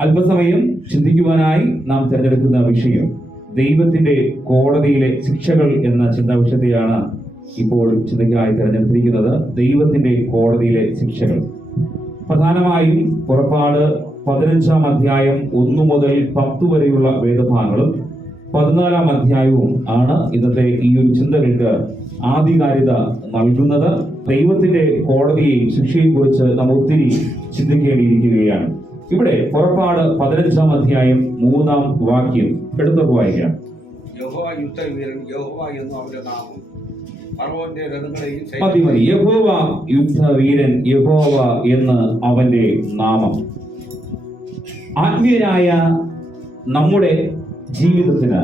അല്പസമയം ചിന്തിക്കുവാനായി നാം തിരഞ്ഞെടുക്കുന്ന വിഷയം ദൈവത്തിന്റെ കോടതിയിലെ ശിക്ഷകൾ എന്ന ചിന്താ വിഷയത്തെയാണ് ഇപ്പോൾ ചിന്തയ്ക്കായി തിരഞ്ഞെടുത്തിരിക്കുന്നത്. ദൈവത്തിന്റെ കോടതിയിലെ ശിക്ഷകൾ. പ്രധാനമായും പുറപ്പാട് പതിനഞ്ചാം അധ്യായം ഒന്നു മുതൽ പത്ത് വരെയുള്ള വേദഭാഗങ്ങളും പതിനാലാം അധ്യായവും ആണ് ഇന്നത്തെ ഈ ഒരു ചിന്തകൾക്ക് ആധികാരികത നൽകുന്നത്. ദൈവത്തിന്റെ കോടതിയെയും ശിക്ഷയെയും കുറിച്ച് നാം ഒത്തിരി ചിന്തിക്കേണ്ടിയിരിക്കുകയാണ്. ഇവിടെ പുറപ്പാട് പതിനഞ്ചാം അധ്യായം മൂന്നാം വാക്യം എടുത്തൊക്കെ വായിക്കാം. യഹോവ യുദ്ധവീരൻ യഹോവ എന്നു അവന്റെ നാമം. മതി മതി യഹോവ യുദ്ധവീരൻ യഹോവ എന്ന് അവന്റെ നാമം. ആത്മീയരായ നമ്മുടെ ജീവിതത്തിന്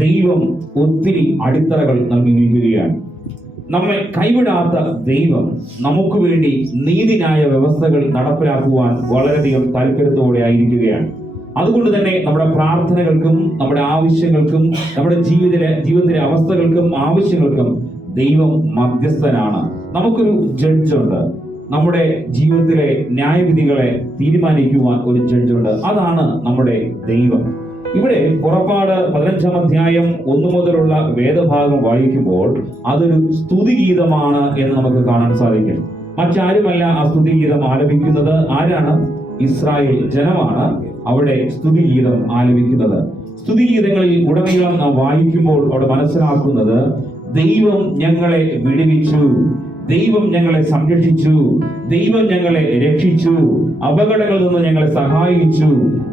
ദൈവം ഒത്തിരി അടിത്തറകൾ നൽകിയിരിക്കുകയാണ്. നമ്മെ കൈവിടാത്ത ദൈവം നമുക്ക് വേണ്ടി നീതിന്യായ വ്യവസ്ഥകൾ നടപ്പിലാക്കുവാൻ വളരെയധികം താല്പര്യത്തോടെ ആയിരിക്കുകയാണ്. അതുകൊണ്ട് തന്നെ നമ്മുടെ പ്രാർത്ഥനകൾക്കും നമ്മുടെ ആവശ്യങ്ങൾക്കും നമ്മുടെ ജീവിതത്തിലെ ജീവിതത്തിലെ അവസ്ഥകൾക്കും ആവശ്യങ്ങൾക്കും ദൈവം മധ്യസ്ഥനാണ്. നമുക്കൊരു ജഡ്ജുണ്ട് നമ്മുടെ ജീവിതത്തിലെ ന്യായവിധികളെ തീരുമാനിക്കുവാൻ ഒരു ജഡ്ജുണ്ട് അതാണ് നമ്മുടെ ദൈവം. ഇവിടെ പുറപ്പാട് പതിനഞ്ചാം അധ്യായം ഒന്നു മുതലുള്ള വേദഭാഗം വായിക്കുമ്പോൾ അതൊരു സ്തുതിഗീതമാണ് എന്ന് നമുക്ക് കാണാൻ സാധിക്കും. മറ്റാരുമല്ല ആ സ്തുതിഗീതം ആലപിക്കുന്നത്? ആരാണ്? ഇസ്രായേൽ ജനമാണ് അവിടെ സ്തുതിഗീതം ആലപിക്കുന്നത്. സ്തുതിഗീതങ്ങളിൽ ഉടനീളം നാം വായിക്കുമ്പോൾ അവിടെ മനസ്സിലാക്കുന്നത് ദൈവം ഞങ്ങളെ വിടുവിച്ചു. ദൈവം ഞങ്ങളെ സംരക്ഷിച്ചു. ദൈവം ഞങ്ങളെ രക്ഷിച്ചു. അപകടങ്ങളിൽ നിന്ന് ഞങ്ങളെ സഹായിച്ചു.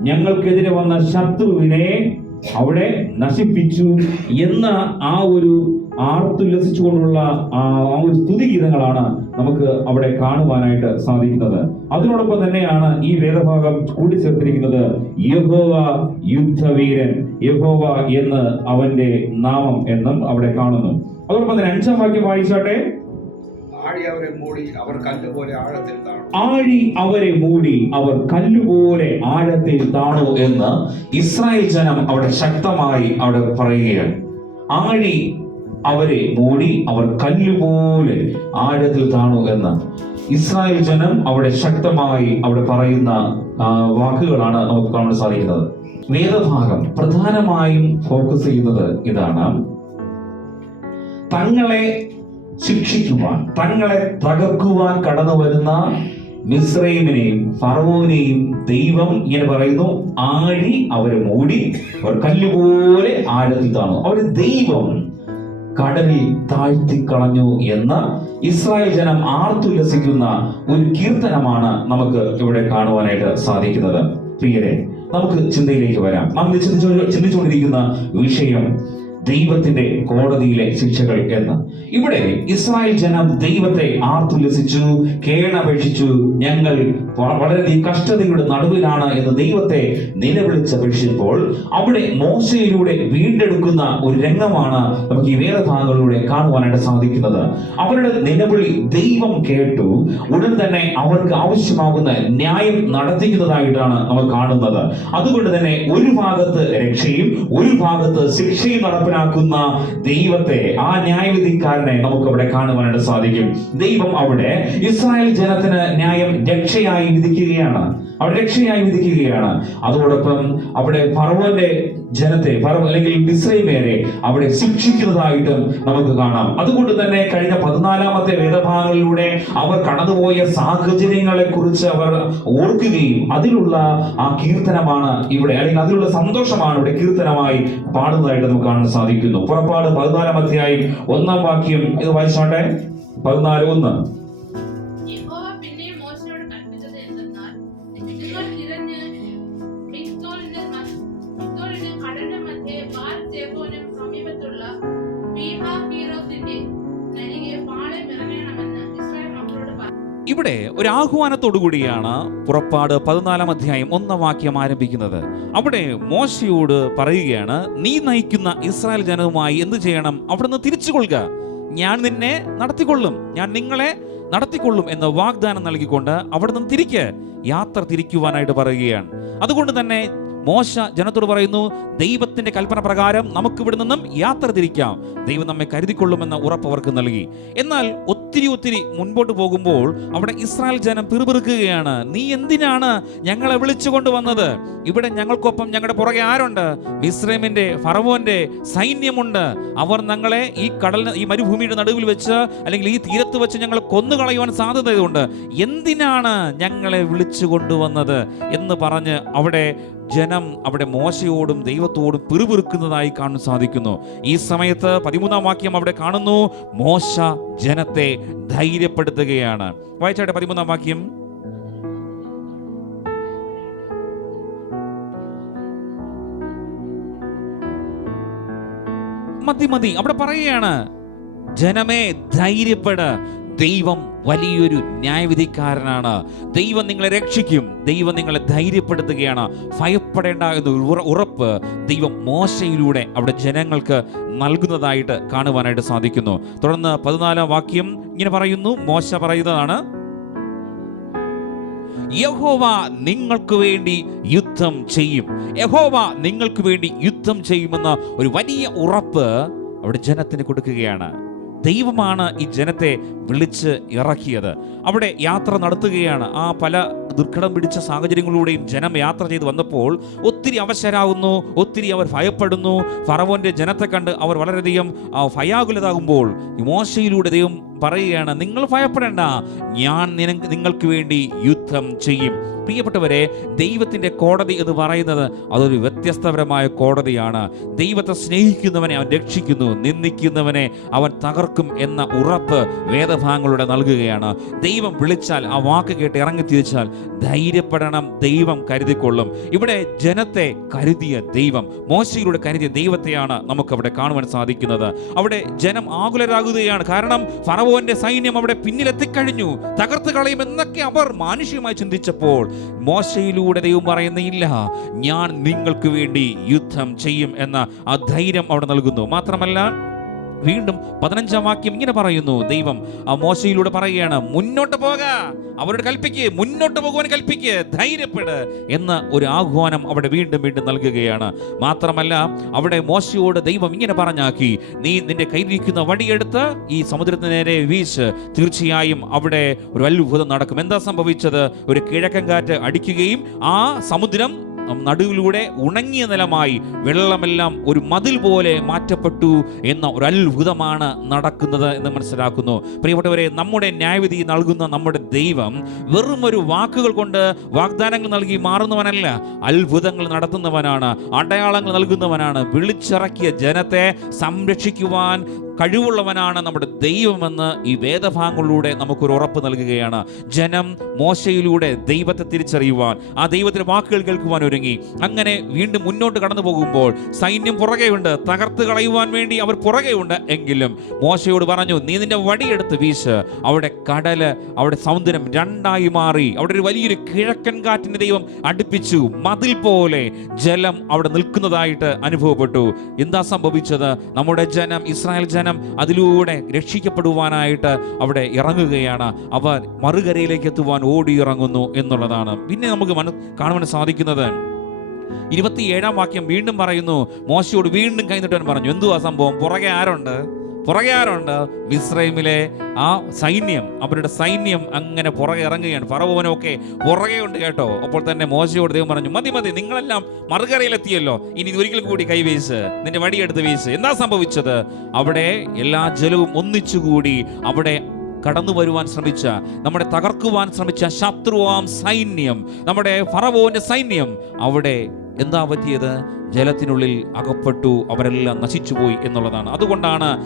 ഞങ്ങൾക്കെതിരെ വന്ന ശത്രുവിനെ അവിടെ നശിപ്പിച്ചു എന്ന ആ ഒരു ആർത്തുല്ലസിച്ചുകൊണ്ടുള്ള ആ ഒരു സ്തുതിഗീതങ്ങളാണ് നമുക്ക് അവിടെ കാണുവാനായിട്ട് സാധിക്കുന്നത്. അതിനോടൊപ്പം തന്നെയാണ് ഈ വേദഭാഗം കൂട്ടിച്ചേർത്തിരിക്കുന്നത് യഹോവ യുദ്ധവീരൻ. യഹോവ എന്ന് അവന്റെ നാമം എന്നും അവിടെ കാണുന്നു. അതോടൊപ്പം തന്നെ അഞ്ചാം വാക്യം വായിച്ചാട്ടെ? ആഴി അവരെ മൂടി അവർ കല്ല് പോലെ ആഴത്തിൽ താണു. അവരെ മൂടി അവർ കല്ലുപോലെ ആഴത്തിൽ താണു എന്ന് ഇസ്രായേൽ ജനം അവിടെ ശക്തമായി അവിടെ പറയുകയാണ്. ആഴി അവരെ മൂടി അവർ കല്ലുപോലെ ആഴത്തിൽ താണു എന്ന് ഇസ്രായേൽ ജനം അവിടെ ശക്തമായി അവിടെ പറയുന്ന വാക്കുകളാണ് നമുക്ക് കാണാൻ സാധിക്കുന്നത്. വേദഭാഗം പ്രധാനമായും ഫോക്കസ് ചെയ്യുന്നത് ഇതാണ്. തങ്ങളെ ശിക്ഷിക്കുവാൻ തങ്ങളെ തകർക്കുവാൻ കടന്നു വരുന്ന മിസ്രൈമിനെയും ഫറവോനെയും ദൈവം ഇങ്ങനെ പറയുന്നു ആഴി അവരെ മൂടി അവർ കല്ലുപോലെ ആഴത്തിൽ താണു അവർ ദൈവം കടലിൽ താഴ്ത്തി കളഞ്ഞു എന്ന് ഇസ്രായേൽ ജനം ആർത്തുല്ലസിക്കുന്ന ഒരു കീർത്തനമാണ് നമുക്ക് ഇവിടെ കാണുവാനായിട്ട് സാധിക്കുന്നത്. പ്രിയരെ നമുക്ക് ചിന്തയിലേക്ക് വരാം. നമ്മൾ ചിന്തിച്ചു ചിന്തിച്ചുകൊണ്ടിരിക്കുന്ന വിഷയം ദൈവത്തിന്റെ കോടതിയിലെ ശിക്ഷകൾ എന്ന്. ഇവിടെ ഇസ്രായേൽ ജനം ദൈവത്തെ ആർത്തുല്ലസിച്ചു കേണപേക്ഷിച്ചു ഞങ്ങൾ വളരെ കഷ്ടതയുടെ നടുവിലാണ് എന്ന് ദൈവത്തെ നിലവിളിച്ചപേക്ഷിച്ചപ്പോൾ അവിടെ മോശയിലൂടെ വീണ്ടെടുക്കുന്ന ഒരു രംഗമാണ് നമുക്ക് ഈ വേദഭാഗങ്ങളിലൂടെ കാണുവാനായിട്ട് സാധിക്കുന്നത്. അവരുടെ നിലവിളി ദൈവം കേട്ടു ഉടൻ തന്നെ അവർക്ക് ആവശ്യമാകുന്ന ന്യായം നടത്തിക്കുന്നതായിട്ടാണ് നമുക്ക് കാണുന്നത്. അതുകൊണ്ട് തന്നെ ഒരു ഭാഗത്ത് രക്ഷയും ഒരു ഭാഗത്ത് ശിക്ഷയും നടപ്പിലാക്കുന്ന ദൈവത്തെ ആ ന്യായവിധിക്കാരനെ നമുക്ക് അവിടെ കാണുവാനായിട്ട് സാധിക്കും. ദൈവം അവിടെ ഇസ്രായേൽ ജനത്തിന് ന്യായം രക്ഷയായി വിധിക്കുകയാണ് അവിടെ രക്ഷയായി വിധിക്കുകയാണ്. അതോടൊപ്പം അവിടെ ഫറവോന്റെ ജനത്തെ ഫറവ് അല്ലെങ്കിൽ ഡിസൈമേനെ അവിടെ ശിക്ഷിക്കുന്നതായിട്ടും നമുക്ക് കാണാം. അതുകൊണ്ട് തന്നെ കഴിഞ്ഞ പതിനാലാമത്തെ വേദഭാഗങ്ങളിലൂടെ അവർ കടന്നുപോയ സാഹചര്യങ്ങളെ കുറിച്ച് അവർ ഓർക്കുകയും അതിലുള്ള ആ കീർത്തനമാണ് ഇവിടെ അല്ലെങ്കിൽ അതിലുള്ള സന്തോഷമാണ് ഇവിടെ കീർത്തനമായി പാടുന്നതായിട്ട് നമുക്ക് കാണാൻ സാധിക്കുന്നു. പുറപ്പാട് പതിനാലാം അധ്യായം ഒന്നാം വാക്യം ഇത് വായിച്ചോട്ടെ? പതിനാല് ഒന്ന്. ഒരു ആഹ്വാനത്തോടു കൂടിയാണ് പുറപ്പാട് പതിനാലാം അധ്യായം ഒന്ന വാക്യം ആരംഭിക്കുന്നത്. അവിടെ മോശയോട് പറയുകയാണ് നീ നയിക്കുന്ന ഇസ്രായേൽ ജനവുമായി എന്ത് ചെയ്യണം? അവിടുന്ന് തിരിച്ചു കൊള്ളുക ഞാൻ നിന്നെ നടത്തിക്കൊള്ളും. ഞാൻ നിങ്ങളെ നടത്തിക്കൊള്ളും എന്ന വാഗ്ദാനം നൽകിക്കൊണ്ട് അവിടെ നിന്ന് തിരിക്ക് യാത്ര തിരിക്കുവാനായിട്ട് പറയുകയാണ്. അതുകൊണ്ട് തന്നെ മോശ ജനത്തോട് പറയുന്നു ദൈവത്തിന്റെ കൽപ്പന പ്രകാരം നമുക്ക് ഇവിടെ നിന്നും യാത്ര തിരിക്കാം. ദൈവം നമ്മെ കരുതിക്കൊള്ളുമെന്ന ഉറപ്പ് അവർക്ക് നൽകി. എന്നാൽ ഒത്തിരി ഒത്തിരി മുൻപോട്ട് പോകുമ്പോൾ അവിടെ ഇസ്രായേൽ ജനം പിറുപിറുക്കുകയാണ്. നീ എന്തിനാണ് ഞങ്ങളെ വിളിച്ചുകൊണ്ട് വന്നത്? ഇവിടെ ഞങ്ങൾക്കൊപ്പം ഞങ്ങളുടെ പുറകെ ആരുണ്ട്? മിസ്രൈമിന്റെ ഫറവോന്റെ സൈന്യമുണ്ട്. അവർ ഞങ്ങളെ ഈ കടലിന് ഈ മരുഭൂമിയുടെ നടുവിൽ വെച്ച് അല്ലെങ്കിൽ ഈ തീരത്ത് വെച്ച് ഞങ്ങൾ കൊന്നുകളയുവാൻ സാധ്യതയുണ്ട്. എന്തിനാണ് ഞങ്ങളെ വിളിച്ചു കൊണ്ടുവന്നത് എന്ന് പറഞ്ഞ് അവിടെ ജനം അവിടെ മോശയോടും ദൈവത്തോടും പിറുപിറുക്കുന്നതായി കാണാൻ സാധിക്കുന്നു. ഈ സമയത്ത് പതിമൂന്നാം വാക്യം അവിടെ കാണുന്നു മോശ ജനത്തെ ധൈര്യപ്പെടുത്തുകയാണ്. വായിച്ചാട്ടെ പതിമൂന്നാം വാക്യം. മതി മതി അവിടെ പറയുകയാണ് ജനമേ ധൈര്യപ്പെട്. ദൈവം വലിയൊരു ന്യായവിധിക്കാരനാണ്. ദൈവം നിങ്ങളെ രക്ഷിക്കും. ദൈവം നിങ്ങളെ ധൈര്യപ്പെടുത്തുകയാണ്. ഭയപ്പെടേണ്ട എന്ന ഉറപ്പ് ദൈവം മോശയിലൂടെ അവിടെ ജനങ്ങൾക്ക് നൽകുന്നതായിട്ട് കാണുവാനായിട്ട് സാധിക്കുന്നു. തുടർന്ന് പതിനാലാം വാക്യം ഇങ്ങനെ പറയുന്നു. മോശ പറയുന്നതാണ് യഹോവ നിങ്ങൾക്ക് വേണ്ടി യുദ്ധം ചെയ്യും. യഹോവ നിങ്ങൾക്ക് വേണ്ടി യുദ്ധം ചെയ്യുമെന്ന ഒരു വലിയ ഉറപ്പ് അവിടെ ജനത്തിന് കൊടുക്കുകയാണ്. ദൈവമാണ് ഈ ജനത്തെ വിളിച്ച് ഇറക്കിയത്. അവിടെ യാത്ര നടത്തുകയാണ്. ആ പല ദുർഘടം പിടിച്ച സാഹചര്യങ്ങളിലൂടെയും ജനം യാത്ര ചെയ്ത് വന്നപ്പോൾ ഒത്തിരി അവശരാകുന്നു ഒത്തിരി അവർ ഭയപ്പെടുന്നു. ഫറവോന്റെ ജനത്തെ കണ്ട് അവർ വളരെയധികം ഭയാകുലതാകുമ്പോൾ മോശയിലൂടെ ദൈവം പറയുകയാണ് നിങ്ങൾ ഭയപ്പെടേണ്ട. ഞാൻ നിങ്ങൾക്ക് വേണ്ടി യുദ്ധം ചെയ്യും. പ്രിയപ്പെട്ടവരെ ദൈവത്തിന്റെ കോടതി എന്ന് പറയുന്നത് അതൊരു വ്യത്യസ്തപരമായ കോടതിയാണ്. ദൈവത്തെ സ്നേഹിക്കുന്നവനെ അവൻ രക്ഷിക്കുന്നു നിന്ദിക്കുന്നവനെ അവൻ തകർക്കും എന്ന ഉറപ്പ് വേദഭാഗങ്ങളുടെ നൽകുകയാണ്. ദൈവം വിളിച്ചാൽ ആ വാക്ക് കേട്ട് ഇറങ്ങി തിരിച്ചാൽ ധൈര്യപ്പെടണം ദൈവം കരുതിക്കൊള്ളും. ഇവിടെ ജനത്തെ കരുതിയ ദൈവം മോശയിലൂടെ കരുതിയ ദൈവത്തെയാണ് നമുക്ക് അവിടെ കാണുവാൻ സാധിക്കുന്നത്. അവിടെ ജനം ആകുലരാകുകയാണ്. കാരണം ഫറവോന്റെ സൈന്യം അവിടെ പിന്നിലെത്തിക്കഴിഞ്ഞു. തകർത്ത് കളയും എന്നൊക്കെ അവർ മാനുഷികമായി ചിന്തിച്ചപ്പോൾ മോശയിലൂടെ ദൈവം പറയുന്നില്ല ഞാൻ നിങ്ങൾക്ക് വേണ്ടി യുദ്ധം ചെയ്യും എന്ന ആ ധൈര്യം അവിടെ നൽകുന്നു. മാത്രമല്ല വീണ്ടും പതിനഞ്ചാം വാക്യം ഇങ്ങനെ പറയുന്നു. ദൈവം ആ മോശയിലൂടെ പറയുകയാണ് മുന്നോട്ട് പോക. അവരോട് കൽപ്പിക്ക്. മുന്നോട്ട് പോകുവാൻ കൽപ്പിക്ക്. ധൈര്യപ്പെട് എന്ന ഒരു ആഹ്വാനം അവിടെ വീണ്ടും വീണ്ടും നൽകുകയാണ്. മാത്രമല്ല അവിടെ മോശയോട് ദൈവം ഇങ്ങനെ പറഞ്ഞാക്കി നീ നിന്റെ കയ്യിലിരിക്കുന്ന വടിയെടുത്ത് ഈ സമുദ്രത്തിന് നേരെ വീശ്. തീർച്ചയായും അവിടെ ഒരു അത്ഭുതം നടക്കും. എന്താ സംഭവിച്ചത്? ഒരു കിഴക്കൻ കാറ്റ് അടിക്കുകയും ആ സമുദ്രം നടുവിലൂടെ ഉണങ്ങിയ നിലമായി വെള്ളമെല്ലാം ഒരു മതിൽ പോലെ മാറ്റപ്പെട്ടു എന്ന ഒരു അത്ഭുതമാണ് നടക്കുന്നത് എന്ന് മനസ്സിലാക്കുന്നു. പ്രിയപ്പെട്ടവരെ നമ്മുടെ ന്യായവിധി നൽകുന്ന നമ്മുടെ ദൈവം വെറും ഒരു വാക്കുകൾ കൊണ്ട് വാഗ്ദാനങ്ങൾ നൽകി മാറുന്നവനല്ല അത്ഭുതങ്ങൾ നടത്തുന്നവനാണ് അടയാളങ്ങൾ നൽകുന്നവനാണ്. വിളിച്ചിറക്കിയ ജനത്തെ സംരക്ഷിക്കുവാൻ കഴിവുള്ളവനാണ് നമ്മുടെ ദൈവമെന്ന് ഈ വേദഭാഗങ്ങളിലൂടെ നമുക്കൊരു ഉറപ്പ് നൽകുകയാണ്. ജനം മോശയിലൂടെ ദൈവത്തെ തിരിച്ചറിയുവാൻ ആ ദൈവത്തിന്റെ വാക്കുകൾ കേൾക്കുവാൻ ഒരുങ്ങി. അങ്ങനെ വീണ്ടും മുന്നോട്ട് കടന്നു പോകുമ്പോൾ സൈന്യം പുറകെയുണ്ട്. തകർത്ത് കളയുവാൻ വേണ്ടി അവർ പുറകെയുണ്ട് എങ്കിലും മോശയോട് പറഞ്ഞു നീ നിന്റെ വടിയെടുത്ത് വീശ്. അവിടെ കടൽ അവിടെ സൗന്ദര്യം രണ്ടായി മാറി. അവിടെ ഒരു വലിയൊരു കിഴക്കൻ കാറ്റിന്റെ ദൈവം അടുപ്പിച്ചു. മതിൽ പോലെ ജലം അവിടെ നിൽക്കുന്നതായിട്ട് അനുഭവപ്പെട്ടു. എന്താ സംഭവിച്ചത്? നമ്മുടെ ജനം ഇസ്രായേൽ ജനം അതിലൂടെ രക്ഷിക്കപ്പെടുവാനായിട്ട് അവിടെ ഇറങ്ങുകയാണ്. അവർ മറുകരയിലേക്ക് എത്തുവാൻ ഓടി ഇറങ്ങുന്നു എന്നുള്ളതാണ്. പിന്നെ നമുക്ക് മന കാണുവാൻ സാധിക്കുന്നത് ഇരുപത്തിയേഴാം വാക്യം വീണ്ടും പറയുന്നു. മോശയോട് വീണ്ടും കൈനിട്ടാൻ പറഞ്ഞു. എന്തുവാ സംഭവം? പുറകെ ആരുണ്ട്? പുറകെ ആരുണ്ട്? മിസ്രൈമിലെ ആ സൈന്യം അവരുടെ സൈന്യം അങ്ങനെ പുറകെ ഇറങ്ങുകയാണ്. പറവോനൊക്കെ പുറകെ ഉണ്ട് കേട്ടോ. അപ്പോൾ തന്നെ മോശയോട് ദൈവം പറഞ്ഞു മതി മതി നിങ്ങളെല്ലാം മറുകരയിലെത്തിയല്ലോ. ഇനി ഒരിക്കൽ കൂടി കൈവീശ് നിന്റെ വടിയെടുത്ത് വീശ്. എന്താ സംഭവിച്ചത്? അവിടെ എല്ലാ ജലവും ഒന്നിച്ചുകൂടി അവിടെ കടന്നു വരുവാൻ ശ്രമിച്ച നമ്മുടെ തകർക്കുവാൻ ശ്രമിച്ച ശത്രുവാം സൈന്യം നമ്മുടെ ഫറവോന്റെ സൈന്യം അവിടെ എന്താ പറ്റിയത്? ജലത്തിനുള്ളിൽ അകപ്പെട്ടു അവരെല്ലാം നശിച്ചുപോയി എന്നുള്ളതാണ്. അതുകൊണ്ടാണ്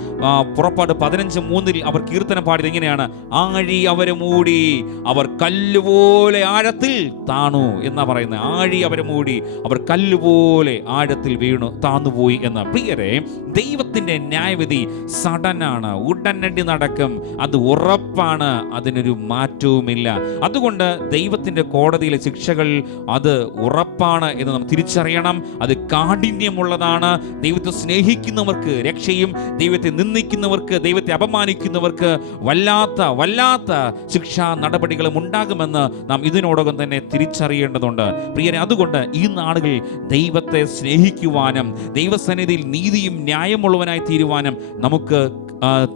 പുറപ്പാട് പതിനഞ്ച് മൂന്നിൽ അവർ കീർത്തനം പാടിയത് എങ്ങനെയാണ് ആഴി അവരെ മൂടി അവർ കല്ലുപോലെ ആഴത്തിൽ താണു എന്നാ പറയുന്നത്. ആഴി അവരെ മൂടി അവർ കല്ലുപോലെ ആഴത്തിൽ വീണു താന്നുപോയി എന്ന. പ്രിയരെ ദൈവത്തിന്റെ ന്യായവിധി സടനാണ്. ഉടനടി നടക്കും. അത് ഉറപ്പാണ്. അതിനൊരു മാറ്റവുമില്ല. അതുകൊണ്ട് ദൈവത്തിന്റെ കോടതിയിലെ ശിക്ഷകൾ അത് ഉറപ്പാണ് എന്ന് നമ്മൾ തിരിച്ചറിയണം. അത് കാഠിന്യമുള്ളതാണ്. ദൈവത്തെ സ്നേഹിക്കുന്നവർക്ക് രക്ഷയും ദൈവത്തെ നിന്ദിക്കുന്നവർക്ക് ദൈവത്തെ അപമാനിക്കുന്നവർക്ക് വല്ലാത്ത വല്ലാത്ത ശിക്ഷാ നടപടികളും ഉണ്ടാകുമെന്ന് നാം ഇതിനോടകം തന്നെ തിരിച്ചറിയേണ്ടതുണ്ട്. പ്രിയരെ അതുകൊണ്ട് ഈ നാളുകളിൽ ദൈവത്തെ സ്നേഹിക്കുവാനും ദൈവസന്നിധിയിൽ നീതിയും ന്യായമുള്ളവനായി തീരുവാനും നമുക്ക്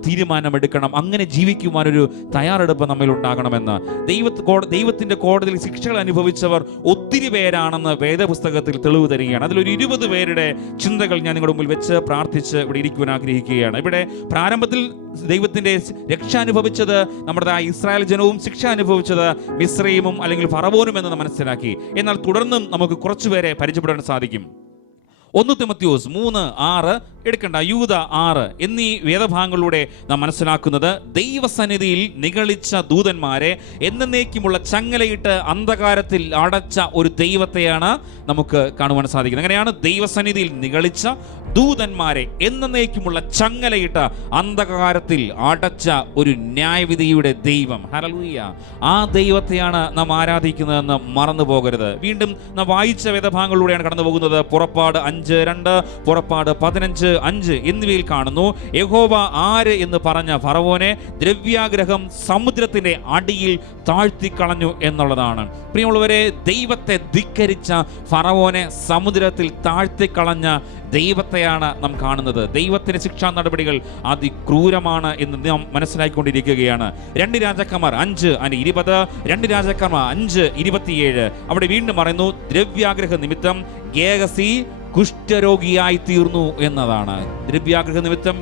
തീരുമാനമെടുക്കണം. അങ്ങനെ ജീവിക്കുവാനൊരു തയ്യാറെടുപ്പ് നമ്മിൽ ഉണ്ടാകണമെന്ന്. ദൈവ ദൈവത്തിന്റെ കോടതിയിൽ ശിക്ഷകൾ അനുഭവിച്ചവർ ഒത്തിരി പേരാണെന്ന് വേദപുസ്തകത്തിൽ തെളിവ് തരികയാണ്. അതിലൊരു ഇരുപത് പേരുടെ ചിന്തകൾ ഞാൻ നിങ്ങളുടെ മുമ്പിൽ വെച്ച് പ്രാർത്ഥിച്ച് ഇവിടെ ഇരിക്കുവാൻ ആഗ്രഹിക്കുകയാണ്. ഇവിടെ പ്രാരംഭത്തിൽ ദൈവത്തിന്റെ രക്ഷ അനുഭവിച്ചത് നമ്മുടെ ആ ഇസ്രായേൽ ജനവും ശിക്ഷ അനുഭവിച്ചത് മിശ്രയും അല്ലെങ്കിൽ ഫറവോനും എന്ന് മനസ്സിലാക്കി. എന്നാൽ തുടർന്നും നമുക്ക് കുറച്ചുപേരെ പരിചയപ്പെടാൻ സാധിക്കും. ഒന്ന് തിമത്യോസ് മൂന്ന് ആറ് എടുക്കണ്ട. യൂത ആറ് എന്നീ വേദഭാഗങ്ങളിലൂടെ നാം മനസ്സിലാക്കുന്നത് ദൈവസന്നിധിയിൽ നിഗളിച്ച ദൂതന്മാരെ എന്നേക്കുമുള്ള ചങ്ങലയിട്ട് അന്ധകാരത്തിൽ അടച്ച ഒരു ദൈവത്തെയാണ് നമുക്ക് കാണുവാൻ സാധിക്കുന്നത്. അങ്ങനെയാണ് ദൈവസന്നിധിയിൽ നിഗളിച്ച ദൂതന്മാരെ എന്നേക്കുമുള്ള ചങ്ങലയിട്ട് അന്ധകാരത്തിൽ അടച്ച ഒരു ന്യായവിധിയുടെ ദൈവം. ഹലലൂയ ആ ദൈവത്തെയാണ് നാം ആരാധിക്കുന്നതെന്ന് മറന്നു പോകരുത്. വീണ്ടും നാം വായിച്ച വേദഭാഗങ്ങളിലൂടെയാണ് കടന്നു പോകുന്നത് പുറപ്പാട് അഞ്ച് രണ്ട് പുറപ്പാട് പതിനഞ്ച് അഞ്ച് എന്നിവയിൽ കാണുന്നു യഹോവ ആര് എന്ന് പറഞ്ഞ ഫറവോനെ ദ്രവ്യാഗ്രഹം സമുദ്രത്തിന്റെ അടിയിൽ താഴ്ത്തിക്കളഞ്ഞു എന്നുള്ളതാണ്. പ്രിയമുള്ളവരെ ദൈവത്തെ ധിക്കരിച്ച ഫറവോനെ സമുദ്രത്തിൽ താഴ്ത്തിക്കളഞ്ഞ ദൈവത്തെയാണ് നാം കാണുന്നത്. ദൈവത്തിന്റെ ശിക്ഷാ നടപടികൾ അതിക്രൂരമാണ് എന്ന് നാം മനസ്സിലാക്കിക്കൊണ്ടിരിക്കുകയാണ് രണ്ട് രാജാക്കന്മാർ അഞ്ച് അനി ഇരുപത്. രണ്ട് രാജാക്കന്മാർ അഞ്ച് ഇരുപത്തിയേഴ്. അവിടെ വീണ്ടും പറയുന്നു ദ്രവ്യാഗ്രഹ നിമിത്തം ഗേഹസി കുഷ്ഠരോഗിയായി തീർന്നു എന്നതാണ്. ദ്രവ്യാഗ്രഹ നിമിത്തം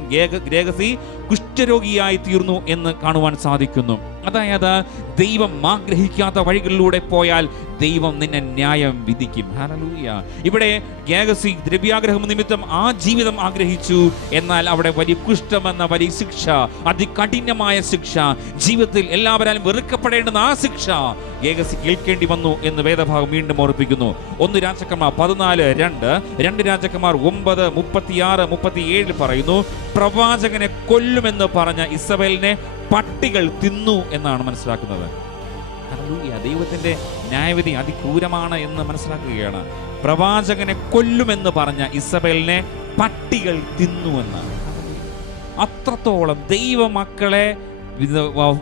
ഗ്രേഗസി കുഷ്ഠരോഗിയായി തീർന്നു എന്ന് കാണുവാൻ സാധിക്കുന്നു. അതായത് ദൈവം ആഗ്രഹിക്കാത്ത വഴികളിലൂടെ പോയാൽ ദൈവം നിന്നെ ന്യായം വിധിക്കും. ഹല്ലേലൂയ ഇവിടെ ഗേഗസി ദ്രവ്യാഗ്രഹം നിമിത്തം ആ ജീവിതം ആഗ്രഹിച്ചു. എന്നാൽ അവിടെ വലിയ കുഷ്ഠമെന്ന വലിയ ശിക്ഷ അതികഠിനമായ ശിക്ഷ ജീവിതത്തിൽ എല്ലാവരും വെറുക്കപ്പെടേണ്ടുന്ന ആ ശിക്ഷ ഗേഗസി കേൾക്കേണ്ടി വന്നു എന്ന് വേദഭാഗം വീണ്ടും ഓർപ്പിക്കുന്നു. ഒന്ന് രാജാക്കന്മാർ പതിനാല് രണ്ട് രണ്ട് രാജാക്കന്മാർ ഒമ്പത് മുപ്പത്തിയാറ് മുപ്പത്തിയേഴിൽ പറയുന്നു പ്രവാചകനെ കൊല്ലുമെന്ന് പറഞ്ഞ ഇസബേലിനെ പട്ടികൾ തിന്നു എന്നാണ് മനസ്സിലാക്കുന്നത്. ദൈവത്തിന്റെ ന്യായവിധി അതിക്രൂരമാണ് എന്ന് മനസ്സിലാക്കുകയാണ്. പ്രവാചകനെ കൊല്ലുമെന്ന് പറഞ്ഞ ഇസബേലിനെ പട്ടികൾ തിന്നുവെന്ന് അത്രത്തോളം ദൈവമക്കളെ വ-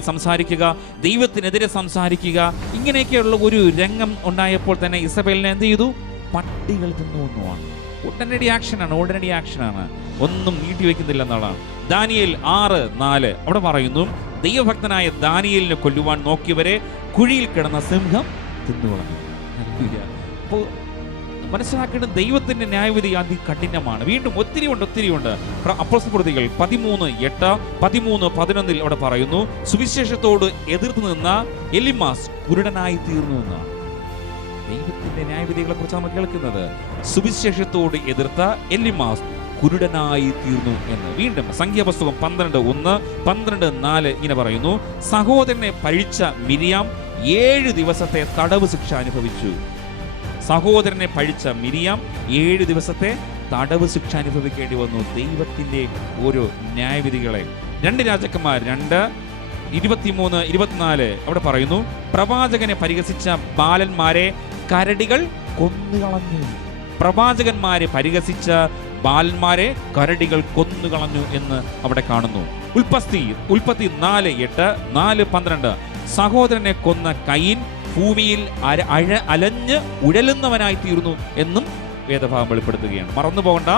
സംസാരിക്കുക ദൈവത്തിനെതിരെ സംസാരിക്കുക ഇങ്ങനെയൊക്കെയുള്ള ഒരു രംഗം ഉണ്ടായപ്പോൾ തന്നെ ഇസബേലിനെ എന്ത് ചെയ്തു? പട്ടികൾ തിന്നു എന്നുമാണ് ഉടനടി ആക്ഷനാണ് ഉടനടി ആക്ഷനാണ് ഒന്നും നീട്ടിവെക്കുന്നില്ല എന്നുള്ളതാണ് ദാനിയൽ ആറ് നാല്. അവിടെ പറയുന്നു ദൈവഭക്തനായ ദാനിയലിനെ കൊല്ലുവാൻ നോക്കിയവരെ കുഴിയിൽ കിടന്ന സിംഹം തിന്നുകളഞ്ഞു. അപ്പോൾ മനസ്സിലാക്കേണ്ട ദൈവത്തിന്റെ ന്യായവിധി അതികഠിനമാണ്. വീണ്ടും ഒത്തിരി ഉണ്ട് ഒത്തിരി ഉണ്ട്. അപ്പോസ്തലപ്രവൃത്തികൾ പതിമൂന്ന് എട്ട് പതിമൂന്ന് പതിനൊന്നിൽ അവിടെ പറയുന്നു സുവിശേഷത്തോട് എതിർത്ത് നിന്ന എലിമാസ് കുരുടനായി തീർന്നു എന്നാണ്. ദൈവത്തിന്റെ ന്യായവിധികളെ കുറിച്ച് നമ്മൾ കേൾക്കുന്നത്. സുവിശേഷത്തോട് എതിർത്ത എല്ലിമാസ് കുരുടനായി തീർന്നു എന്ന്. വീണ്ടും സംഖ്യാപുസ്തകം പന്ത്രണ്ട് ഒന്ന് പന്ത്രണ്ട് നാല് ഇങ്ങനെ പറയുന്നു. സഹോദരനെ പഴിച്ച മിരിയാം ഏഴ് ദിവസത്തെ തടവ് ശിക്ഷ അനുഭവിച്ചു. സഹോദരനെ പഴിച്ച മിരിയാം ഏഴ് ദിവസത്തെ തടവ് ശിക്ഷ അനുഭവിക്കേണ്ടി വന്നു. ദൈവത്തിന്റെ ഓരോ ന്യായവിധികളെ. രണ്ട് രാജാക്കന്മാർ രണ്ട് ഇരുപത്തിമൂന്ന് ഇരുപത്തിനാല് അവിടെ പറയുന്നു പ്രവാചകനെ പരിഹസിച്ച ബാലന്മാരെ കരടികൾ കൊന്നുകളഞ്ഞു. പ്രവാചകന്മാരെ പരിഹസിച്ച ബാലന്മാരെ കരടികൾ കൊന്നുകളഞ്ഞു എന്ന് അവിടെ കാണുന്നു. ഉൽപ്പത്തി ഉൽപ്പത്തി നാല് എട്ട് നാല് പന്ത്രണ്ട്. സഹോദരനെ കൊന്ന കൈൻ ഭൂമിയിൽ അഴ അലഞ്ഞ് ഉഴലുന്നവനായി തീർന്നു എന്നും വേദഭാഗം വെളിപ്പെടുത്തുകയാണ്. മറന്നു പോകണ്ട.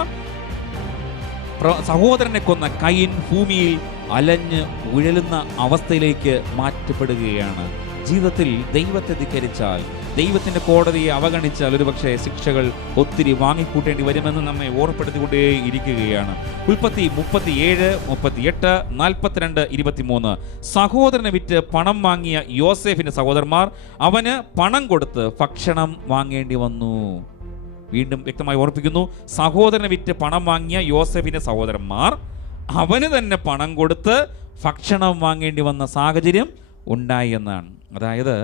സഹോദരനെ കൊന്ന കൈൻ ഭൂമിയിൽ അലഞ്ഞ് ഉഴലുന്ന അവസ്ഥയിലേക്ക് മാറ്റപ്പെടുകയാണ്. ജീവിതത്തിൽ ദൈവത്തെ ധിക്കരിച്ചാൽ ദൈവത്തിന്റെ കോടതിയെ അവഗണിച്ചാൽ ഒരുപക്ഷെ ശിക്ഷകൾ ഒത്തിരി വാങ്ങിക്കൂട്ടേണ്ടി വരുമെന്ന് നമ്മെ ഓർപ്പെടുത്തിക്കൊണ്ടേ ഇരിക്കുകയാണ്. ഉൽപ്പത്തി മുപ്പത്തി ഏഴ് മുപ്പത്തി എട്ട് നാൽപ്പത്തിരണ്ട് ഇരുപത്തിമൂന്ന്. സഹോദരനെ വിറ്റ് പണം വാങ്ങിയ യോസേഫിന്റെ സഹോദരന്മാർ അവന് പണം കൊടുത്ത് ഭക്ഷണം വാങ്ങേണ്ടി വന്നു. വീണ്ടും വ്യക്തമായി ഓർപ്പിക്കുന്നു സഹോദരനെ വിറ്റ് പണം വാങ്ങിയ യോസഫിന്റെ സഹോദരന്മാർ അവന് തന്നെ പണം കൊടുത്ത് ഭക്ഷണം വാങ്ങേണ്ടി വന്ന സാഹചര്യം ഉണ്ടായി എന്നാണ്. അതായത്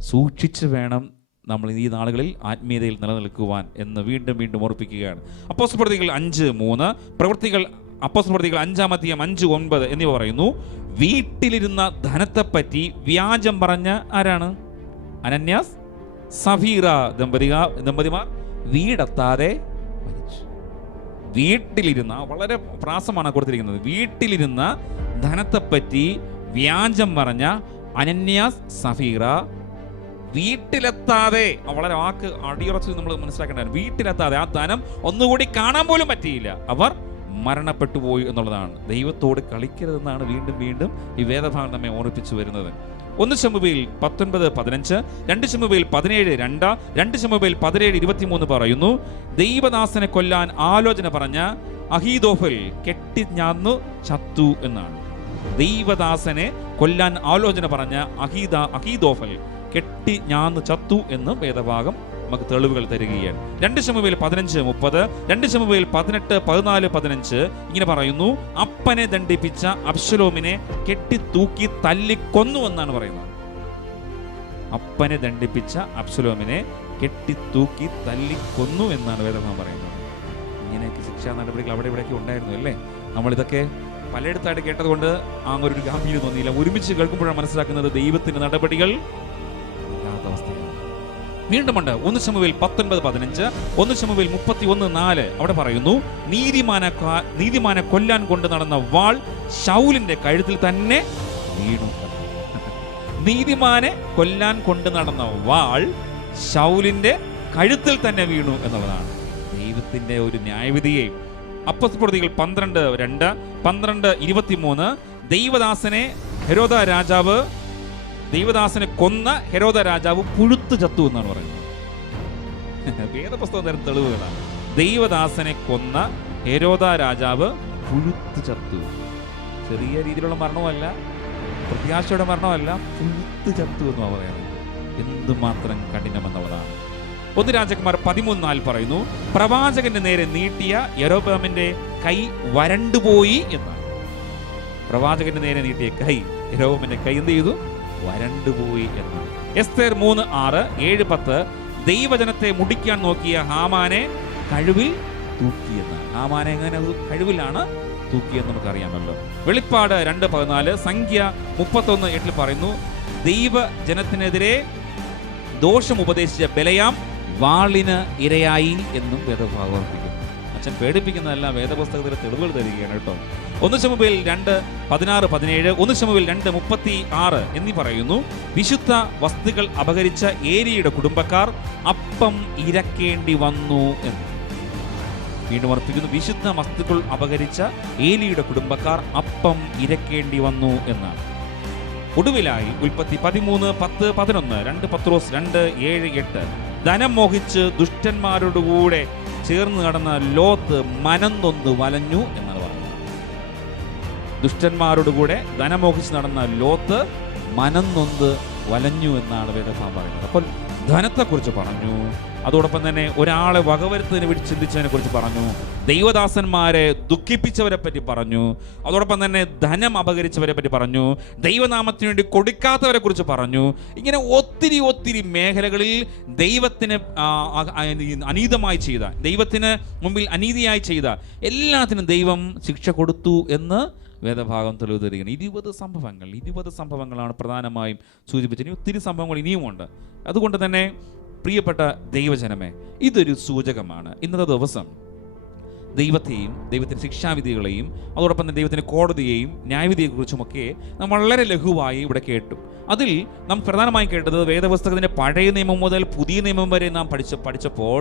സൂക്ഷിച്ച് വേണം നമ്മൾ ഈ നാളുകളിൽ ആത്മീയതയിൽ നിലനിൽക്കുവാൻ എന്ന് വീണ്ടും വീണ്ടും ഓർപ്പിക്കുകയാണ്. അപ്പോസ് പ്രവൃത്തികൾ അഞ്ച് മൂന്ന് പ്രവൃത്തികൾ അപ്പോസ് പ്രവൃത്തികൾ അഞ്ചാം അധ്യായം അഞ്ച് ഒൻപത് എന്നിവ പറയുന്നു വീട്ടിലിരുന്ന ധനത്തെപ്പറ്റി വ്യാജം പറഞ്ഞ ആരാണ്? അനന്യാസ് സഫീറ ദമ്പതിക ദമ്പതിമാർ വീടെത്താതെ മരിച്ചു. വീട്ടിലിരുന്ന വളരെ പ്രാസമാണ് കൊടുത്തിരിക്കുന്നത് വീട്ടിലിരുന്ന ധനത്തെപ്പറ്റി വ്യാജം പറഞ്ഞ അനന്യാസ് സഫീറ വീട്ടിലെത്താതെ വളരെ വാക്ക് അടിയുറച്ച് നമ്മൾ മനസ്സിലാക്കേണ്ടതാണ്. വീട്ടിലെത്താതെ ആ ധനം ഒന്നുകൂടി കാണാൻ പോലും പറ്റിയില്ല. അവർ മരണപ്പെട്ടു പോയി എന്നുള്ളതാണ്. ദൈവത്തോട് കളിക്കരുതെന്നാണ് വീണ്ടും വീണ്ടും ഈ വേദഭാഗം നമ്മെ ഓർമ്മിപ്പിച്ചു വരുന്നത്. ഒന്ന് ചെമ്മുബയിൽ പത്തൊൻപത് പതിനഞ്ച് രണ്ട് ചെമ്മുബയിൽ പതിനേഴ് രണ്ട് രണ്ട് ചെമ്മുബയിൽ പതിനേഴ് ഇരുപത്തിമൂന്ന് പറയുന്നു ദൈവദാസനെ കൊല്ലാൻ ആലോചന പറഞ്ഞ അഹീദോഫൽ കെട്ടിഞ്ഞാന്നു ചത്തു എന്നാണ്. ദൈവദാസനെ കൊല്ലാൻ ആലോചന പറഞ്ഞ അഹീദ അഹീദോഫൽ കെട്ടി ഞാന്ന് ചത്തു എന്ന് വേദഭാഗം നമുക്ക് തെളിവുകൾ തരികയാണ്. രണ്ട് ശമുവേൽ പതിനഞ്ച് മുപ്പത് രണ്ട് ശമുവേൽ പതിനെട്ട് പതിനാല് പതിനഞ്ച് ഇങ്ങനെ പറയുന്നു അപ്പനെ ദണ്ഡിപ്പിച്ച അബ്ശലോമിനെ കെട്ടി തൂക്കി തല്ലിക്കൊന്നു എന്നാണ് പറയുന്നത്. അപ്പനെ ദണ്ഡിപ്പിച്ച അബ്ശലോമിനെ കെട്ടി തൂക്കി തല്ലിക്കൊന്നു എന്നാണ് വേദഭാഗം പറയുന്നത്. ഇങ്ങനെയൊക്കെ ശിക്ഷാ നടപടികൾ അവിടെ ഇവിടെയൊക്കെ ഉണ്ടായിരുന്നു അല്ലേ? നമ്മളിതൊക്കെ പലയിടത്തായിട്ട് കേട്ടതുകൊണ്ട് ആ ഒരു ഗാംഭീര്യം തോന്നിയില്ല. ഒരുമിച്ച് കേൾക്കുമ്പോഴാണ് മനസ്സിലാക്കുന്നത് ദൈവത്തിന്റെ നടപടികൾ വീണ്ടും ഉണ്ട്. ഒന്ന് ചുമവിൽ പത്തൊൻപത് പതിനഞ്ച് ഒന്ന് ചുമവിൽ മുപ്പത്തി ഒന്ന് നാല്. അവിടെ പറയുന്നു നീതിമാനെ നീതിമാനെ കൊല്ലാൻ കൊണ്ട് നടന്ന വാൾ ഷൗലിന്റെ കഴുത്തിൽ തന്നെ വീണു. നീതിമാനെ കൊല്ലാൻ കൊണ്ട് നടന്ന വാൾ ഷൗലിന്റെ കഴുത്തിൽ തന്നെ വീണു എന്നുള്ളതാണ്. ദൈവത്തിന്റെ ഒരു ന്യായവിധിയെ അപ്പസ്പ്രതികൾ പന്ത്രണ്ട് രണ്ട് പന്ത്രണ്ട് ഇരുപത്തിമൂന്ന്. ദൈവദാസനെ ഹെരോദ രാജാവ് ദൈവദാസനെ കൊന്ന ഹെരോദ രാജാവ് പുഴുത്തു ചത്തു എന്നാണ് പറയുന്നത്. വേദപുസ്തകം തരം തെളിവുകളാണ്. ദൈവദാസനെ കൊന്ന ഹെരോദ രാജാവ് പുഴുത്തു ചത്തു. ചെറിയ രീതിയിലുള്ള മരണമല്ല പ്രത്യാശയുടെ മരണമല്ല പുഴുത്തു ചത്തു എന്ന് പറയുന്നത്. എന്തുമാത്രം കഠിനമെന്നുള്ളതാണ് ഒന്ന് രാജകുമാർ പതിമൂന്നാൽ പറയുന്നു പ്രവാചകന്റെ നേരെ നീട്ടിയ യരോബാമിന്റെ കൈ വരണ്ടുപോയി എന്നാണ്. പ്രവാചകന്റെ നേരെ നീട്ടിയ കൈ യരോബാമിന്റെ കൈ എന്ത് ചെയ്തു? വരണ്ടുപോയി എന്ന്. എസ്തേർ മൂന്ന് ആറ് ഏഴ് പത്ത് ദൈവജനത്തെ മുടിക്കാൻ നോക്കിയ ഹാമാനെ കഴിവിൽ തൂക്കിയെന്ന്. ഹാമാനെ എങ്ങനെ കഴിവിലാണ് തൂക്കിയെന്ന് നമുക്കറിയാമല്ലോ. വെളിപ്പാട് രണ്ട് പതിനാല് സംഖ്യ മുപ്പത്തൊന്ന് എട്ടിൽ പറയുന്നു ദൈവജനത്തിനെതിരെ ദോഷം ഉപദേശിച്ച ബലയാം വാളിന് ഇരയായി എന്നും വേദഭാഗം അച്ഛൻ പേടിപ്പിക്കുന്നതെല്ലാം വേദപുസ്തകത്തിലെ തെളിവുകൾ തരികയാണ് കേട്ടോ. ഒന്ന് ചുമബിൽ രണ്ട് പതിനാറ് പതിനേഴ് ഒന്ന് ചുമബിൽ രണ്ട് മുപ്പത്തി ആറ് എന്നീ പറയുന്നു. വിശുദ്ധ വസ്തുക്കൾ അപഹരിച്ച ഏരിയയുടെ കുടുംബക്കാർ അപ്പം ഇരക്കേണ്ടി വന്നു എന്ന്. വീണ്ടും ഉറപ്പിക്കുന്നു വിശുദ്ധ വസ്തുക്കൾ അപഹരിച്ച ഏലിയുടെ കുടുംബക്കാർ അപ്പം ഇരക്കേണ്ടി വന്നു എന്നാണ്. ഒടുവിലായി ഉൽപ്പത്തി പതിമൂന്ന് പത്ത് പതിനൊന്ന് രണ്ട് പത്രോസ് രണ്ട് ഏഴ് എട്ട്. ധനം മോഹിച്ച് ദുഷ്ടന്മാരോടുകൂടെ ചേർന്ന് നടന്ന ലോത്ത് മനംനൊന്ന് വലഞ്ഞു എന്നാണ് പറഞ്ഞത്. ദുഷ്ടന്മാരോടുകൂടെ ധനം മോഹിച്ച് നടന്ന ലോത്ത് മനംനൊന്ന് വലഞ്ഞു എന്നാണ് വേദഭാഗം പറയുന്നത്. അപ്പോൾ ധനത്തെക്കുറിച്ച് പറഞ്ഞു. അതോടൊപ്പം തന്നെ ഒരാളെ വകവരുത്തതിനെ വേണ്ടി ചിന്തിച്ചതിനെ കുറിച്ച് പറഞ്ഞു. ദൈവദാസന്മാരെ ദുഃഖിപ്പിച്ചവരെ പറ്റി പറഞ്ഞു. അതോടൊപ്പം തന്നെ ധനം അപകരിച്ചവരെ പറ്റി പറഞ്ഞു. ദൈവനാമത്തിന് വേണ്ടി കൊടുക്കാത്തവരെ കുറിച്ച് പറഞ്ഞു. ഇങ്ങനെ ഒത്തിരി ഒത്തിരി മേഖലകളിൽ ദൈവത്തിന് അനീതമായി ചെയ്ത ദൈവത്തിന് മുമ്പിൽ അനീതിയായി ചെയ്ത എല്ലാത്തിനും ദൈവം ശിക്ഷ കൊടുത്തു എന്ന് വേദഭാഗം തെളിവ് തരികയാണ് ഇരുപത് സംഭവങ്ങൾ ഇരുപത് സംഭവങ്ങളാണ് പ്രധാനമായും സൂചിപ്പിച്ചത്. ഇനി ഒത്തിരി സംഭവങ്ങൾ ഇനിയുമുണ്ട്. അതുകൊണ്ട് തന്നെ പ്രിയപ്പെട്ട ദൈവജനമേ ഇതൊരു സൂചകമാണ്. ഇന്നത്തെ ദിവസം ദൈവത്തെയും ദൈവത്തിന്റെ ശിക്ഷാവിധികളെയും അതോടൊപ്പം തന്നെ ദൈവത്തിന്റെ കോടതിയെയും ന്യായവിധിയെക്കുറിച്ചുമൊക്കെ നാം വളരെ ലഘുവായി ഇവിടെ കേട്ടു. അതിൽ നാം പ്രധാനമായും കേട്ടത് വേദപുസ്തകത്തിന്റെ പഴയ നിയമം മുതൽ പുതിയ നിയമം വരെ നാം പഠിച്ച പഠിച്ചപ്പോൾ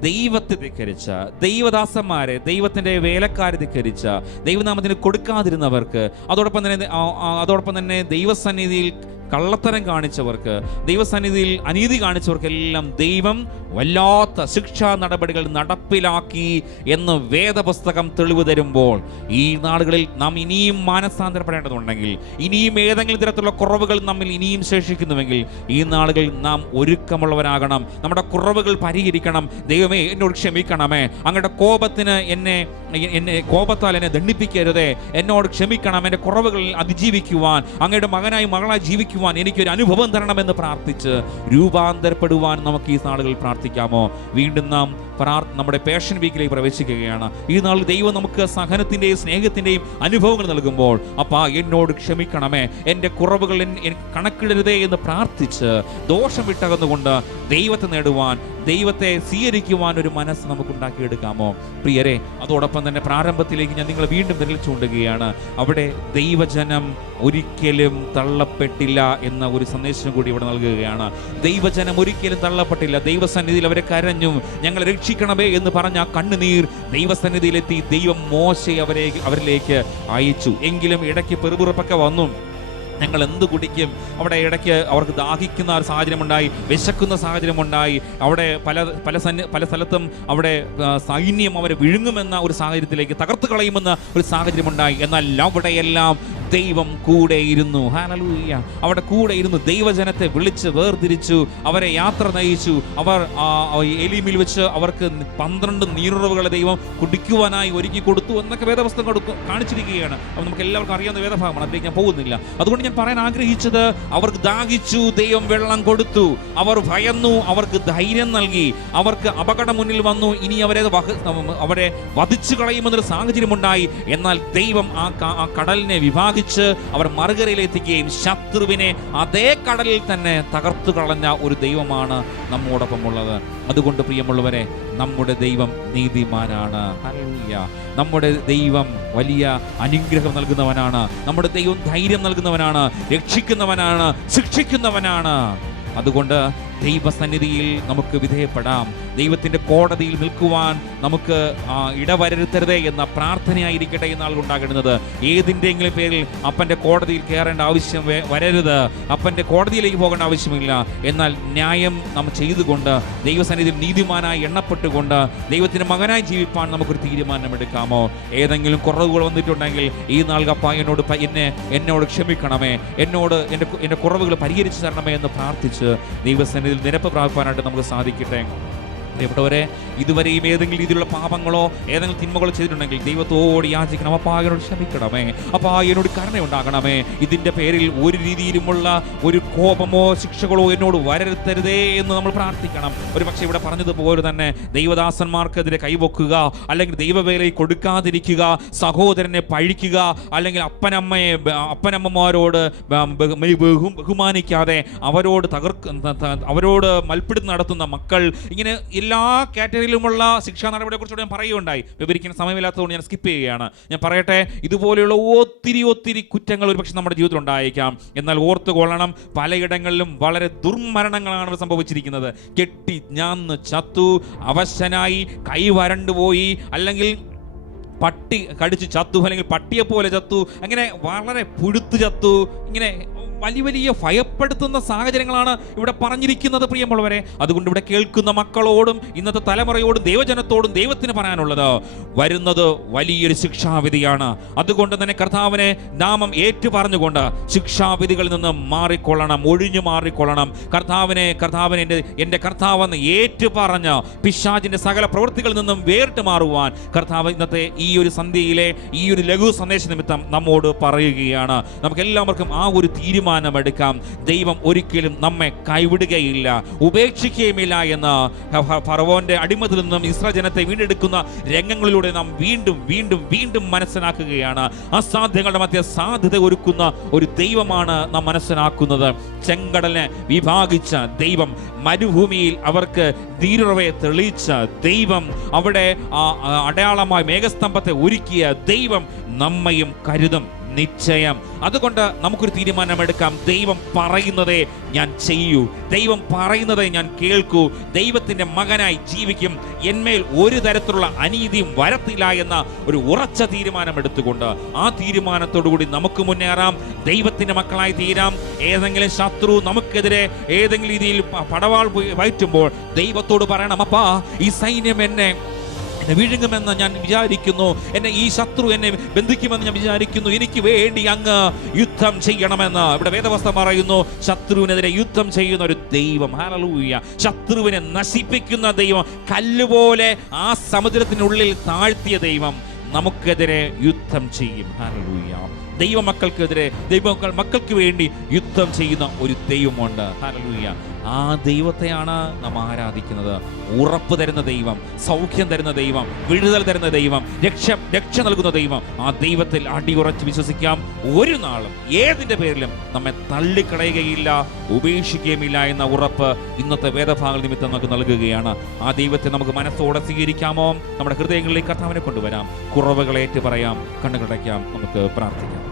ദൈവത്തെ ധിക്കരിച്ച ദൈവദാസന്മാരെ ദൈവത്തിന്റെ വേലക്കാരെ ധിക്കരിച്ച ദൈവനാമത്തിന് കൊടുക്കാതിരുന്നവർക്ക് അതോടൊപ്പം തന്നെ അതോടൊപ്പം തന്നെ ദൈവസന്നിധിയിൽ കള്ളത്തരം കാണിച്ചവർക്ക് ദൈവസന്നിധിയിൽ അനീതി കാണിച്ചവർക്കെല്ലാം ദൈവം വല്ലാത്ത ശിക്ഷാ നടപടികൾ നടപ്പിലാക്കി എന്ന് വേദപുസ്തകം തെളിവ് തരുമ്പോൾ ഈ നാടുകളിൽ നാം ഇനിയും മാനസാന്തരപ്പെടേണ്ടതുണ്ടെങ്കിൽ ഇനിയും ഏതെങ്കിലും തരത്തിലുള്ള കുറവുകൾ നമ്മിൽ ഇനിയും ശേഷിക്കുന്നുവെങ്കിൽ ഈ നാളുകളിൽ നാം ഒരുക്കമുള്ളവരാകണം നമ്മുടെ കുറവുകൾ പരിഹരിക്കണം ദൈവമേ എന്നോട് ക്ഷമിക്കണമേ അങ്ങയുടെ കോപത്തിന് എന്നെ എന്നെ കോപത്താൽ എന്നെ ദണ്ഡിപ്പിക്കരുതേ എന്നോട് ക്ഷമിക്കണം എന്റെ കുറവുകളിൽ അതിജീവിക്കുവാൻ അങ്ങയുടെ മകനായി മകളായി ജീവിക്കുവാൻ ജീവിക്കുവാൻ എനിക്കൊരു അനുഭവം തരണമെന്ന് പ്രാർത്ഥിച്ച് രൂപാന്തരപ്പെടുവാൻ നമുക്ക് ഈ നാളുകളിൽ പ്രാർത്ഥിക്കാമോ? വീണ്ടും നാം പ്രാർ നമ്മുടെ പേഷൻ വീക്കിലേക്ക് പ്രവേശിക്കുകയാണ്. ഈ നാളിൽ ദൈവം നമുക്ക് സഹനത്തിന്റെയും സ്നേഹത്തിന്റെയും അനുഭവങ്ങൾ നൽകുമ്പോൾ അപ്പാ എന്നോട് ക്ഷമിക്കണമേ. എന്റെ കുറവുകൾ കണക്കിടരുതേ എന്ന് പ്രാർത്ഥിച്ച് ദോഷം വിട്ടകന്നുകൊണ്ട് ദൈവത്തെ നേടുവാൻ ദൈവത്തെ സ്വീകരിക്കുവാൻ ഒരു മനസ്സ് നമുക്ക് ഉണ്ടാക്കിയെടുക്കാമോ പ്രിയരെ അതോടൊപ്പം തന്നെ പ്രാരംഭത്തിലേക്ക് ഞാൻ നിങ്ങളെ വീണ്ടും ചൂണ്ടുകയാണ്. അവിടെ ദൈവജനം ഒരിക്കലും തള്ളപ്പെട്ടില്ല എന്ന ഒരു സന്ദേശം കൂടി ഇവിടെ നൽകുകയാണ്. ദൈവജനം ഒരിക്കലും തള്ളപ്പെട്ടില്ല. ദൈവസന്നിധിയിൽ അവരെ കരഞ്ഞു ഞങ്ങളെ രക്ഷിക്കണമേ എന്ന് പറഞ്ഞ ആ കണ്ണുനീർ ദൈവസന്നിധിയിലെത്തി ദൈവം മോശയെ അവരെ അവരിലേക്ക് അയച്ചു. എങ്കിലും ഇടയ്ക്ക് പെറുപുറപ്പൊക്കെ വന്നു. ഞങ്ങൾ എന്ത് കുടിക്കും? അവിടെ ഇടയ്ക്ക് അവർക്ക് ദാഹിക്കുന്ന ഒരു സാഹചര്യമുണ്ടായി വിശക്കുന്ന സാഹചര്യമുണ്ടായി. അവിടെ പല പല സന്നി പല സ്ഥലത്തും അവിടെ സൈന്യം അവരെ വിഴുങ്ങുമെന്ന ഒരു സാഹചര്യത്തിലേക്ക് തകർത്ത് കളയുമെന്ന ഒരു സാഹചര്യമുണ്ടായി. എന്നാൽ അവിടെയെല്ലാം ദൈവം കൂടെ ഇരുന്നു. ഹാലലൂയ്യ അവിടെ കൂടെ ഇരുന്നു ദൈവജനത്തെ വിളിച്ച് വേർതിരിച്ചു അവരെ യാത്ര നയിച്ചു. അവർ എലിമിൽ വെച്ച് അവർക്ക് പന്ത്രണ്ട് നീരുറവുകളെ ദൈവം കുടിക്കുവാനായി ഒരുക്കി കൊടുത്തു എന്നൊക്കെ വേദവസ്തു കൊടുക്കും കാണിച്ചിരിക്കുകയാണ്. അപ്പോൾ നമുക്ക് എല്ലാവർക്കും അറിയാവുന്ന വേദഭാഗമാണ് അതിലേക്ക് ഞാൻ പോകുന്നില്ല. അതുകൊണ്ട് ഞാൻ പറയാൻ ആഗ്രഹിച്ചത് അവർക്ക് ദാഹിച്ചു ദൈവം വെള്ളം കൊടുത്തു. അവർ ഭയന്നു അവർക്ക് ധൈര്യം നൽകി. അവർക്ക് അപകടം മുന്നിൽ വന്നു. ഇനി അവരെ അവരെ വധിച്ചു കളയുമെന്നൊരു സാഹചര്യമുണ്ടായി. എന്നാൽ ദൈവം ആ കടലിനെ വിഭാഗിച്ച് അവർ മറുകരയിലെത്തിക്കുകയും ശത്രുവിനെ അതേ കടലിൽ തന്നെ തകർത്തു കളഞ്ഞ ഒരു ദൈവമാണ് നമ്മോടൊപ്പം ഉള്ളത് അതുകൊണ്ട് പ്രിയമുള്ളവരെ നമ്മുടെ ദൈവം നീതിമാനാണ്. നമ്മുടെ ദൈവം വലിയ അനുഗ്രഹം നൽകുന്നവനാണ്. നമ്മുടെ ദൈവം ധൈര്യം നൽകുന്നവനാണ്. രക്ഷിക്കുന്നവനാണ്. ശിക്ഷിക്കുന്നവനാണ്. അതുകൊണ്ട് ദൈവസന്നിധിയിൽ നമുക്ക് വിധേയപ്പെടാം. ദൈവത്തിന്റെ കോടതിയിൽ നിൽക്കുവാൻ നമുക്ക് ഇടവരരുത്തരുതേ എന്ന പ്രാർത്ഥനയായിരിക്കട്ടെ എന്നാൾ ഉണ്ടാകുന്നത് ഏതിന്റെങ്കിലും പേരിൽ അപ്പന്റെ കോടതിയിൽ കയറേണ്ട ആവശ്യം വരരുത്. അപ്പന്റെ കോടതിയിലേക്ക് പോകേണ്ട ആവശ്യമില്ല. എന്നാൽ ന്യായം നാം ചെയ്തുകൊണ്ട് ദൈവസന്നിധിയിൽ നീതിമാനായി എണ്ണപ്പെട്ടുകൊണ്ട് ദൈവത്തിന്റെ മകനായി ജീവിപ്പാൻ നമുക്കൊരു തീരുമാനമെടുക്കാമോ ഏതെങ്കിലും കുറവുകൾ വന്നിട്ടുണ്ടെങ്കിൽ ഈ നാൾ കപ്പ എന്നോട് എന്നെ എന്നോട് ക്ഷമിക്കണമേ. എന്നോട് എന്റെ എന്റെ കുറവുകൾ പരിഹരിച്ചു തരണമേ എന്ന് പ്രാർത്ഥിച്ച് ദൈവസന്നിധിയിൽ നിരപ്പ് പ്രാപിക്കാനായിട്ട് നമുക്ക് സാധിക്കട്ടെ. പ്രിയപ്പെട്ടവരെ ഇതുവരെയും ഏതെങ്കിലും രീതിയിലുള്ള പാപങ്ങളോ ഏതെങ്കിലും തിന്മകളോ ചെയ്തിട്ടുണ്ടെങ്കിൽ ദൈവത്തോട് യാചിക്കണം. അപ്പാ എന്നോട് ക്ഷമിക്കണമേ. അപ്പാ എന്നോട് കരുണയുണ്ടാകണമേ. ഇതിന്റെ പേരിൽ ഒരു രീതിയിലുമുള്ള ഒരു കോപമോ ശിക്ഷകളോ എന്നോട് വരരുത്തരുതേ എന്ന് നമ്മൾ പ്രാർത്ഥിക്കണം. ഒരു പക്ഷേ ഇവിടെ പറഞ്ഞതുപോലെ തന്നെ ദൈവദാസന്മാർക്കെതിരെ കൈവക്കുക അല്ലെങ്കിൽ ദൈവവേലയിൽ കൊടുക്കാതിരിക്കുക സഹോദരനെ പഴിക്കുക അല്ലെങ്കിൽ അപ്പനമ്മയെ അപ്പനമ്മമാരോട് ബഹുമാനിക്കാതെ അവരോട് തകർക്ക് അവരോട് മൽപ്പിടുത്ത് നടത്തുന്ന മക്കൾ ഇങ്ങനെ എല്ലാ കാറ്റഗറിയിലുമുള്ള ശിക്ഷാ നടപടിയെ കുറിച്ച് ഞാൻ പറയുകയുണ്ടായി. വിവരിക്കുന്ന സമയമില്ലാത്തതുകൊണ്ട് ഞാൻ സ്കിപ്പ് ചെയ്യുകയാണ്. ഞാൻ പറയട്ടെ ഇതുപോലെയുള്ള ഒത്തിരി ഒത്തിരി കുറ്റങ്ങൾ ഒരുപക്ഷെ നമ്മുടെ ജീവിതത്തിൽ ഉണ്ടായേക്കാം എന്നാൽ ഓർത്തു കൊള്ളണം പലയിടങ്ങളിലും വളരെ ദുർമരണങ്ങളാണ് സംഭവിച്ചിരിക്കുന്നത്. കെട്ടി ഞാന്ന് ചത്തു അവശനായി കൈ വരണ്ടുപോയി അല്ലെങ്കിൽ പട്ടി കടിച്ച് ചത്തു അല്ലെങ്കിൽ പട്ടിയെ പോലെ ചത്തു അങ്ങനെ വളരെ പുഴുത്തു ചത്തു ഇങ്ങനെ വലിയ വലിയ ഭയപ്പെടുത്തുന്ന സാഹചര്യങ്ങളാണ് ഇവിടെ പറഞ്ഞിരിക്കുന്നത് പ്രിയമുള്ളവരെ. അതുകൊണ്ട് ഇവിടെ കേൾക്കുന്ന മക്കളോടും ഇന്നത്തെ തലമുറയോടും ദൈവജനത്തോടും ദൈവത്തിന് പറയാനുള്ളത് വരുന്നത് വലിയൊരു ശിക്ഷാവിധിയാണ്. അതുകൊണ്ട് തന്നെ കർത്താവിനെ നാമം ഏറ്റു പറഞ്ഞുകൊണ്ട് ശിക്ഷാവിധികളിൽ നിന്ന് മാറിക്കൊള്ളണം ഒഴിഞ്ഞു മാറിക്കൊള്ളണം. കർത്താവിനെ കർത്താവിനെ എന്റെ എന്റെ കർത്താവെന്ന് ഏറ്റു പറഞ്ഞ് പിശാജിന്റെ സകല പ്രവൃത്തികളിൽ നിന്നും വേറിട്ട് മാറുവാൻ കർത്താവ് ഇന്നത്തെ ഈ ഒരു സന്ധ്യയിലെ ഈ ഒരു ലഘു സന്ദേശ നിമിത്തം നമ്മോട് പറയുകയാണ്. നമുക്ക് ആ ഒരു തീരുമാനം എടുക്കാം ദൈവം ഒരിക്കലും നമ്മെ കൈവിടുകയില്ല ഉപേക്ഷിക്കുകയുമില്ല എന്ന് ഫറവോന്റെ അടിമത്തിൽ നിന്നും ഇസ്രായേൽ ജനത്തെ വീണ്ടെടുക്കുന്ന രംഗങ്ങളിലൂടെ നാം വീണ്ടും വീണ്ടും വീണ്ടും മനസ്സിലാക്കുകയാണ്. അസാധ്യങ്ങളുടെ മധ്യ സാധ്യത ഒരുക്കുന്ന ഒരു ദൈവമാണ് നാം മനസ്സിലാക്കുന്നത്. ചെങ്കടലിനെ വിഭാഗിച്ച ദൈവം മരുഭൂമിയിൽ അവർക്ക് ധീരവയെ തെളിയിച്ച ദൈവം അവിടെ അടയാളമായി മേഘസ്തംഭത്തെ ഒരുക്കിയ ദൈവം നമ്മയും കരുതും. നിശ്ചയം. അതുകൊണ്ട് നമുക്കൊരു തീരുമാനമെടുക്കാം. ദൈവം പറയുന്നതേ ഞാൻ ചെയ്യൂ. ദൈവം പറയുന്നതേ ഞാൻ കേൾക്കൂ. ദൈവത്തിന്റെ മകനായി ജീവിക്കും. എന്മേൽ ഒരു തരത്തിലുള്ള അനീതിയും വരത്തില്ല എന്ന ഒരു ഉറച്ച തീരുമാനം എടുത്തുകൊണ്ട് ആ തീരുമാനത്തോടുകൂടി നമുക്ക് മുന്നേറാം. ദൈവത്തിന്റെ മക്കളായി തീരാം. ഏതെങ്കിലും ശത്രു നമുക്കെതിരെ ഏതെങ്കിലും രീതിയിൽ പടവാൾ വയറ്റുമ്പോൾ ദൈവത്തോട് പറയണം അപ്പാ ഈ സൈന്യം എന്നെ എന്നെ വിഴുങ്ങുമെന്ന് ഞാൻ വിചാരിക്കുന്നു. എന്നെ ഈ ശത്രു എന്നെ ബന്ധിക്കുമെന്ന് ഞാൻ വിചാരിക്കുന്നു. എനിക്ക് വേണ്ടി അങ്ങ് യുദ്ധം ചെയ്യണമെന്ന് ഇവിടെ വേദവസ്ഥ പറയുന്നു. ശത്രുവിനെതിരെ യുദ്ധം ചെയ്യുന്ന ഒരു ദൈവം. ഹാലലൂയ ശത്രുവിനെ നശിപ്പിക്കുന്ന ദൈവം. കല്ലുപോലെ ആ സമുദ്രത്തിനുള്ളിൽ താഴ്ത്തിയ ദൈവം നമുക്കെതിരെ യുദ്ധം ചെയ്യും. ഹാലലൂയ ദൈവമക്കൾക്കെതിരെ ദൈവമക്കൾ മക്കൾക്ക് വേണ്ടി യുദ്ധം ചെയ്യുന്ന ഒരു ദൈവമുണ്ട്. ഹല്ലേലൂയ ആ ദൈവത്തെയാണ് നാം ആരാധിക്കുന്നത്. ഉറപ്പ് തരുന്ന ദൈവം സൗഖ്യം തരുന്ന ദൈവം വിടുതൽ തരുന്ന ദൈവം രക്ഷ രക്ഷ നൽകുന്ന ദൈവം. ആ ദൈവത്തിൽ അടിയുറച്ച് വിശ്വസിക്കാം. ഒരു നാളും ഏതിന്റെ പേരിലും നമ്മെ തള്ളിക്കളയുകയില്ല ഉപേക്ഷിക്കുകയുമില്ല എന്ന ഉറപ്പ് ഇന്നത്തെ വേദഭാഗ നിമിത്തം നമുക്ക് നൽകുകയാണ്. ആ ദൈവത്തെ നമുക്ക് മനസ്സോടെ സ്വീകരിക്കാമോ? നമ്മുടെ ഹൃദയങ്ങളിലേക്ക് കർത്താവിനെ കൊണ്ടുവരാം. കുറവുകളേറ്റ് പറയാം കണ്ണുകളടയ്ക്കാം നമുക്ക് പ്രാർത്ഥിക്കാം.